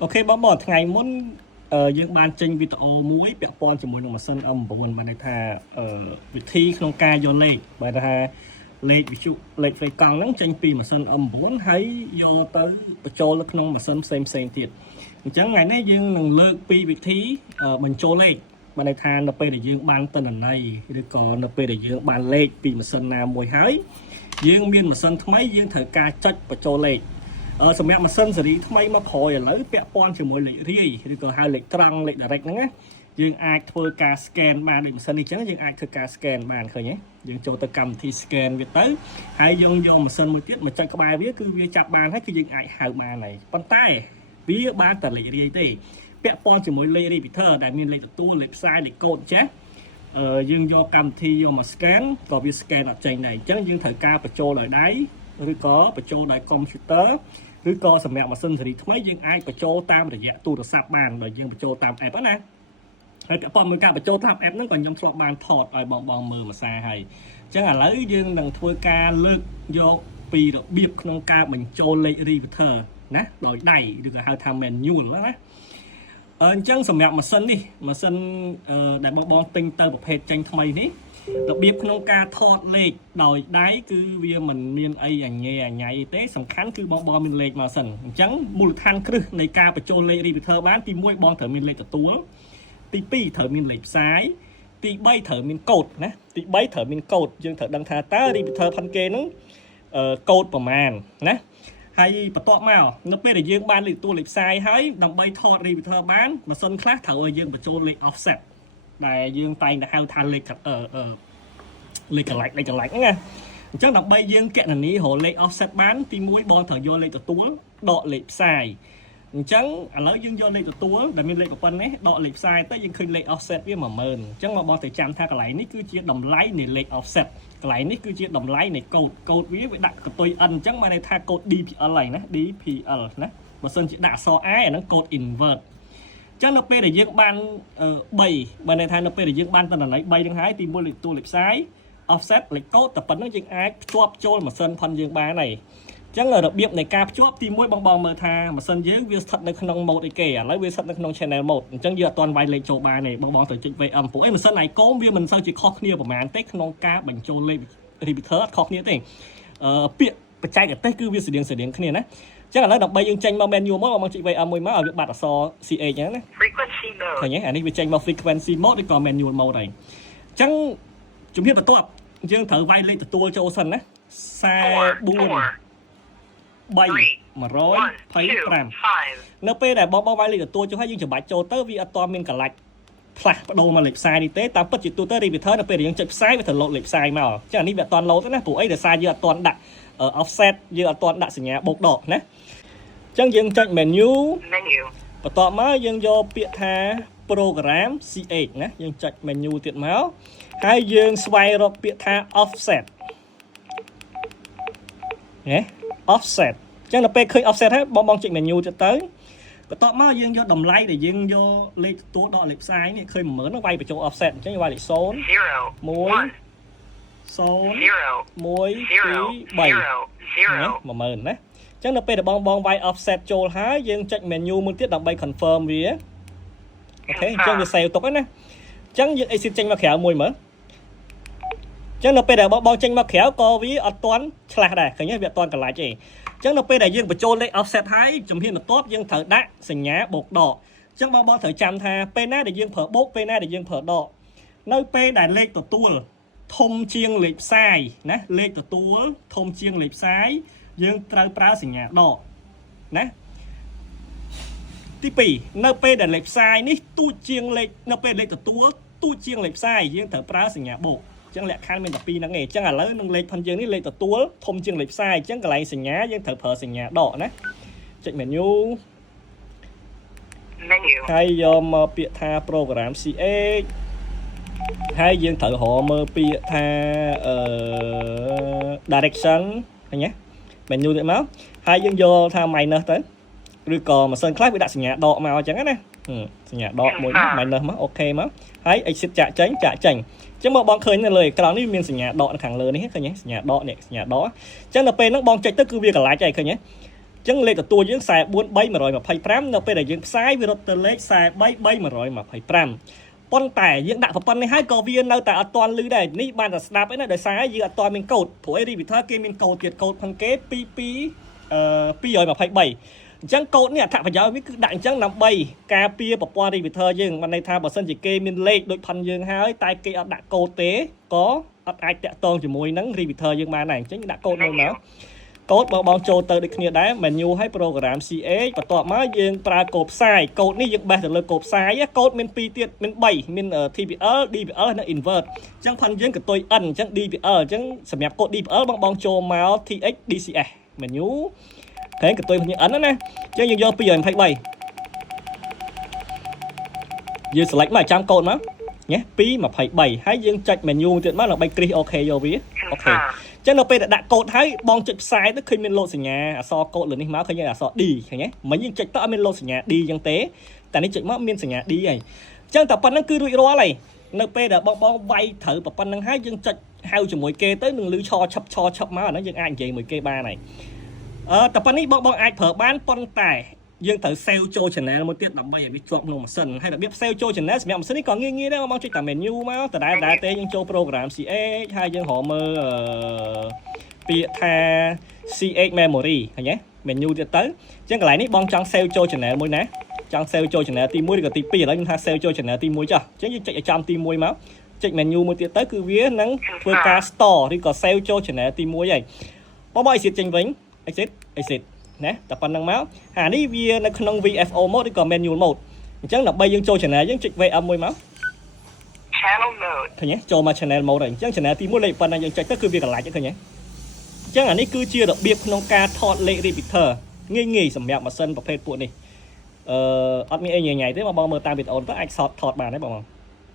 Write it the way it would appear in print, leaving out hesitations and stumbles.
Ok bấm bỏ ngày muốn dương ban tranh video muối bẹo pon cho mỗi một sân âm buồn mà này thà vị thi không ca do lệ bài thà lệ ví dụ lệ về càng lắng tranh pi mà sân âm buồn thấy do tới cho nó không mà sân xem thiệt chẳng ngày nay dương能 លើក ពី វិធី បញ្ចូលលេខ mà này thà nó ពេល ដែល យើង បាន ទៅ ណី ឬ ក៏ នៅ ពេល ដែល យើង បាន លេខ ពី ម៉ាស៊ីន ណា មួយ ហើយ យើង មាន ម៉ាស៊ីន ថ្មី យើង ត្រូវ ការ ចុច បញ្ចូល លេខ សម្រាប់ ម៉ាស៊ីន ស៊េរី ថ្មី មក ក្រោយ ឥឡូវ ពាក់ ព័ន្ធ ជាមួយ លេខ រាយ ឬ ក៏ ហៅ លេខ ត្រង់ លេខ direct ហ្នឹង ណា យើង អាច ធ្វើ ការ scan បាន ដូច ម៉ាស៊ីន នេះ ចឹង យើង អាច ធ្វើ ការ scan បាន ឃើញ ទេ យើង ចូល ទៅ កម្មវិធី scan វា ទៅ ហើយ យើង យក ម៉ាស៊ីន មួយ ទៀត មក ចុច ក្បែរ វា គឺ វា ចាប់ បាន ហើយ គឺ យើង អាច ហៅ បាន ហើយ ប៉ុន្តែ វា បាន តែ លេខ រាយ ទេ ពាក់ ព័ន្ធ ជាមួយ លេខ repeater ដែល មាន លេខ ទទួល លេខ ផ្សាយ លេខ កូដ ចាស់ យើង យក កម្មវិធី យក មក scan ក៏ វា scan អត់ ចេញ ដែរ អញ្ចឹង យើង ត្រូវ ការ បញ្ចូល ដោយ ដៃ ឬ ក៏ បញ្ចូល ដោយ computer ឬ ក៏ សម្រាប់ ម៉ាស៊ីន ស៊េរី ថ្មី យើង អាច បញ្ចូល តាម រយៈ ទូរស័ព្ទ បាន បើ យើង បញ្ចូល តាម app ណា ហើយ ពាក់ ព័ន្ធ មួយ ការ បញ្ចូល តាម app ហ្នឹង ក៏ ខ្ញុំ ធ្លាប់ បាន ថត ឲ្យ បង មើល មួយ សារ ហើយ អញ្ចឹង ឥឡូវ យើង នឹង ធ្វើ ការ លើក យក ពី របៀប ក្នុង ការ បញ្ចូល លេខ repeater ណា ដោយ ដៃ ឬ ក៏ ហៅ ថា manual ណា អញ្ចឹង សម្រាប់ ម៉ាស៊ីន នេះ ម៉ាស៊ីន ដែល បង ទិញ ទៅ ប្រភេទ ចេញ ថ្មី នេះ របៀប ក្នុង ការ ថត លេខ ដោយ ដៃ គឺ វា មិន មាន អី អញ៉េ អញ៉ៃ ទេ សំខាន់ គឺ បង មាន លេខ មក សិន អញ្ចឹង មូលដ្ឋាន គ្រឹះ នៃ ការ បញ្ចូល លេខ repeater បាន ទី 1 បង ត្រូវ មាន លេខ ទទួល ទី 2 ត្រូវ មាន លេខ ផ្សាយ ទី 3 ត្រូវ មាន កូដ ណា ទី 3 ត្រូវ មាន កូដ យើង ត្រូវ ដឹង ថា តើ repeater ផាន់គេ ហ្នឹង កូដ ប្រមាណ ណា ហើយ បន្ទាប់ មក នៅ ពេល ដែល យើង បាន លេខ ទួល លេខ ផ្សាយ ហើយ ដើម្បី ថត repeater បាន ម៉ាស៊ីន ខ្លះ ត្រូវ ឲ្យ យើង បញ្ចូល លេខ offset ដែល យើង តែង តែ ហៅ ថា លេខ លេខ កន្លែង ហ្នឹង ណា អញ្ចឹង ដើម្បី យើង គណនា រក លេខ offset បាន ទី 1 បង ត្រូវ យក លេខ ទទួល ដក លេខ ផ្សាយ អញ្ចឹង ឥឡូវ យើង យក លេខ ទទួល ដែល មាន លេខ ប៉ុណ្ណេះ ដក លេខ ផ្សាយ ទៅ យើង ឃើញ លេខ offset វា 10000 អញ្ចឹង បង ត្រូវ ចាំ ថា កន្លែង នេះ គឺជា តម្លៃ នៃ លេខ offset កន្លែង នេះ គឺជា តម្លៃ នៃ កូដ កូដ វា ដាក់ កតុយ n អញ្ចឹង បាន ន័យ ថា កូដ DPL ហើយ ណា DPL ណា បើសិន ជា ដាក់ អក្សរ I អាហ្នឹង កូដ invert អញ្ចឹង នៅ ពេល ដែល យើង បាន 3 បាន ន័យ ថា នៅ ពេល ដែល យើង បាន តនន័យ 3 ហ្នឹង ហើយ ទី 1 លេខ ទួល លេខ ផ្សាយ offset លេខ កូដ តែ ប៉ុណ្្នឹង យើង អាច ភ្ជាប់ ចូល ម៉ាស៊ីន ផុន យើង បាន ហើយ អញ្ចឹង របៀប នៃ ការ ភ្ជាប់ ទី 1 បង មើល ថា ម៉ាស៊ីន យើង វា ស្ថិត នៅ ក្នុង mode អីគេ ឥឡូវ វា ស្ថិត នៅ ក្នុង channel mode អញ្ចឹង យើង អត់ ទាន់ វាយ លេខ ចូល បាន ទេ បង ត្រូវ ចុច VM ព្រោះ អី ម៉ាស៊ីន iCom វា មិន សូវ ជា ខុស គ្នា ប្រហែល ទេ ក្នុង ការ បញ្ចូល លេខ repeater អត់ ខុស គ្នា ទេ ពាក្យ បច្ចេកទេស គឺ វា ស្តៀង គ្នា ណា អញ្ចឹង ឥឡូវ ដើម្បី យើង ចេញ មក menu មក បង ចុច VM មួយ មក ឲ្យ វា បាត់ អក្សរ CH ហ្នឹង ណា frequency mode ឃើញ ទេ អានេះ វា ចេញ មក frequency mode ឬក៏ manual mode ហើយ អញ្ចឹង ជំរាប បន្ទាប់ យើង ត្រូវ វាយ លេខ ទទួល ចូល សិន ណា 44 125 នៅ ពេល ដែល បង វាយ លេខ ទទួល ចូល ហើយ យើង ច្បាច់ ចូល ទៅ វា អត់ ទាន់ មាន កន្លាច់ ផ្លាស់ បដូរ មក លេខ ផ្សាយ នេះ ទេ តាម ពិត ជា ទូទៅ repeater នៅ ពេល ដែល យើង ចុច ផ្សាយ វា ត្រូវ load លេខ ផ្សាយ មក អញ្ចឹង អានេះ វា អត់ ទាន់ load ទេ ណា ព្រោះ អី ដោយសារ យើង អត់ ទាន់ ដាក់ offset យើង អត់ ទាន់ ដាក់ សញ្ញា បូក ដក ណា អញ្ចឹង យើង ចុច menu បន្ទាប់ មក យើង យក ពាក្យ ថា program CH ណា យើង ចុច menu ទៀត មក ហើយ យើង ស្វែង រក ពាក្យ ថា offset ណា offset អញ្ចឹង នៅ ពេល ឃើញ offset ហើយ បង ចុច menu ទៀត ទៅ បន្ទាប់ មក យើង យក តម្លៃ ដែល យើង យក លេខ ទទួល ដក លេខ ផ្សាយ នេះ ឃើញ 10000 ហ្នឹង វាយ បញ្ចូល offset អញ្ចឹង វាយ លេខ 0 1 0 1 2 3 10000 ណា អញ្ចឹង នៅ ពេល ដែល បង វាយ offset ចូល ហើយ យើង ចុច menu មួយ ទៀត ដើម្បី confirm វា អូខេ អញ្ចឹង វា save ទុក ហើយ ណា អញ្ចឹង យើង exit ចេញ មក ក្រៅ មួយ មើល អញ្ចឹង នៅ ពេល ដែល បង ចេញ មក ក្រៅ ក៏ វា អត់ ទាន់ ឆ្លាស់ ដែរ ឃើញ ទេ វា អត់ ទាន់ កន្លាច់ ទេ អញ្ចឹង នៅ ពេល ដែល យើង បញ្ចូល លេខ offset ហើយ ជំហាន បន្ទាប់ យើង ត្រូវ ដាក់ សញ្ញា បូក ដក អញ្ចឹង បង ត្រូវ ចាំ ថា ពេល ណា ដែល យើង ប្រើ បូក ពេល ណា ដែល យើង ប្រើ ដក នៅ ពេល ដែល លេខ ទទួល ធំ ជាង លេខ ផ្សាយ ណា លេខ ទទួល ធំ ជាង លេខ ផ្សាយ យើង ត្រូវ ប្រើ សញ្ញា ដក ណា ទី 2 នៅ ពេល ដែល លេខ ផ្សាយ នេះ ទូច ជាង លេខ នៅ ពេល លេខ ទទួល ទូច ជាង លេខ ផ្សាយ យើង ត្រូវ ប្រើ សញ្ញា បូក អញ្ចឹង លក្ខខណ្ឌ មាន តែ 2 ហ្នឹង ឯង អញ្ចឹង ឥឡូវ នឹង លេខ ផុន យើង នេះ លេខ ទទួល ធំ ជាង លេខ ផ្សាយ អញ្ចឹង កន្លែង សញ្ញា យើង ត្រូវ ប្រើ សញ្ញា ដក ណា ចុច menu ហើយ យក មក ពាក្យ ថា program CH ហើយ យើង ត្រូវ រក មើល ពាក្យ ថា direction ឃើញ ទេ menu ទៀត មក ហើយ យើង យក ថា minus ទៅ ឬ ក៏ ម៉ាស៊ីន ខ្លះ វា ដាក់ សញ្ញា ដក មក អញ្ចឹង ណា សញ្ញា ដក មួយ minus មក អូខេ មក ហើយ exit ចាក់ ចេញ អញ្ចឹង បង ឃើញ នៅ លើ អេក្រង់ នេះ មាន សញ្ញា ដក នៅ ខាង លើ នេះ ឃើញ ទេ សញ្ញា ដក នេះ សញ្ញា ដក អញ្ចឹង នៅ ពេល ហ្នឹង បង ចុច ទៅ គឺ វា កន្លាច់ ហើយ ឃើញ ទេ អ ចឹងលេខទទួលយើង443125នៅពេលដែលយើងផ្សាយវារត់ទៅលេខ433125ប៉ុន្តែយើងដាក់ប្រព័ន្ធនេះហើយក៏វានៅតែអត់ទាន់លឺដែរនេះបានតែស្ដាប់ឯណាដោយសារយើងអត់ទាន់មានកូដព្រោះអី Repeater គេមានកូដទៀតកូដផងគេ223អញ្ចឹងកូដនេះអត្ថប្រយោជន៍វាគឺដាក់អញ្ចឹងដើម្បីការពារប្រព័ន្ធ Repeater យើងបានន័យថាបើសិនជាគេមានលេខដូចផាន់យើងហើយតែគេអត់ដាក់កូដទេក៏អត់អាចតាក់ទងជាមួយនឹង Repeater យើងបានដែរអញ្ចឹងដាក់កូដនោះមកកូដបងចូលទៅដូចគ្នាដែរ menu ឲ្យ program CH បន្ទាប់មកយើងប្រើកូដផ្សាយកូដនេះយើងបេះទៅលើកូដផ្សាយកូដមាន2ទៀតមាន3មាន TPL DPL និង invert អញ្ចឹងផាន់យើងកតុយ N អញ្ចឹង DPL អញ្ចឹងសម្រាប់កូដ DPL បងចូលមក TX DCS menu តែកតុយគ្នា N ណាអញ្ចឹងយើងយក223យើង select មកចាំកូដមកញ៉េ223ហើយយើងចុច menu ទៀតមកដើម្បីគ្រីស OK យកវាអូខេចឹងនៅពេលដែលដាក់កូដហើយបងចុចផ្សាយទៅឃើញមានលោតសញ្ញាអក្សរកូដលើនេះមកឃើញអក្សរ D ឃើញទេមិនយើងចុចទៅអត់មានលោតសញ្ញា D ចឹងទេតែនេះចុចមកមានសញ្ញា D ហើយចឹងតែប៉ុណ្្នឹងគឺរួចរាល់ហើយនៅពេលដែលបងវាយត្រូវប៉ុណ្្នឹងហើយយើងចុចហៅជាមួយគេទៅនឹងលឺឆឆប់មកអាហ្នឹងយើងអាចនិយាយមួយគេបានហើយតែប៉ុណ្្នេះបងអាចប្រើបានប៉ុន្តែយើងត្រូវ save ចូល channel មួយទៀតដើម្បីឲ្យវាជាប់ក្នុងម៉ាស៊ីនហើយរបៀប save ចូល channel សម្រាប់ម៉ាស៊ីននេះក៏ងាយដែរបងចុចតែ menu មកដដែលទេយើងចូល program CH ហើយយើងរកមើលពាក្យថា CH memory ឃើញទេ menu ទៀតទៅអញ្ចឹងកន្លែងនេះបងចង់ save ចូល channel មួយណាចង់ save ចូល channel ទី1ឬក៏ទី2ឥឡូវខ្ញុំថា save ចូល channel ទី1ចុះអញ្ចឹងយើងចុចឲ្យចំទី1មកចុច menu មួយទៀតទៅគឺវានឹងធ្វើការ store ឬក៏ save ចូល channel ទី1ហើយបង exit ចេញវិញ exit ណាតែប៉ុណ្្នឹងមកអានេះវានៅក្នុង VFO mode ឬក៏ manual mode អញ្ចឹងដើម្បីយើងចូល channel យើងចុច VM មួយមក channel mode ឃើញទេចូលមក channel mode ហើយអញ្ចឹង channel ទី1លេខប៉ុណ្ណាយើងចុចទៅគឺវាកន្លាច់ឃើញទេអញ្ចឹងអានេះគឺជារបៀបក្នុងការថតលេខ repeater ងាយសម្រាប់ម៉ាស៊ីនប្រភេទពួកនេះអត់មានអីញ៉ៃទេបងមើលតាមវីដេអូទៅអាចថតបានទេបង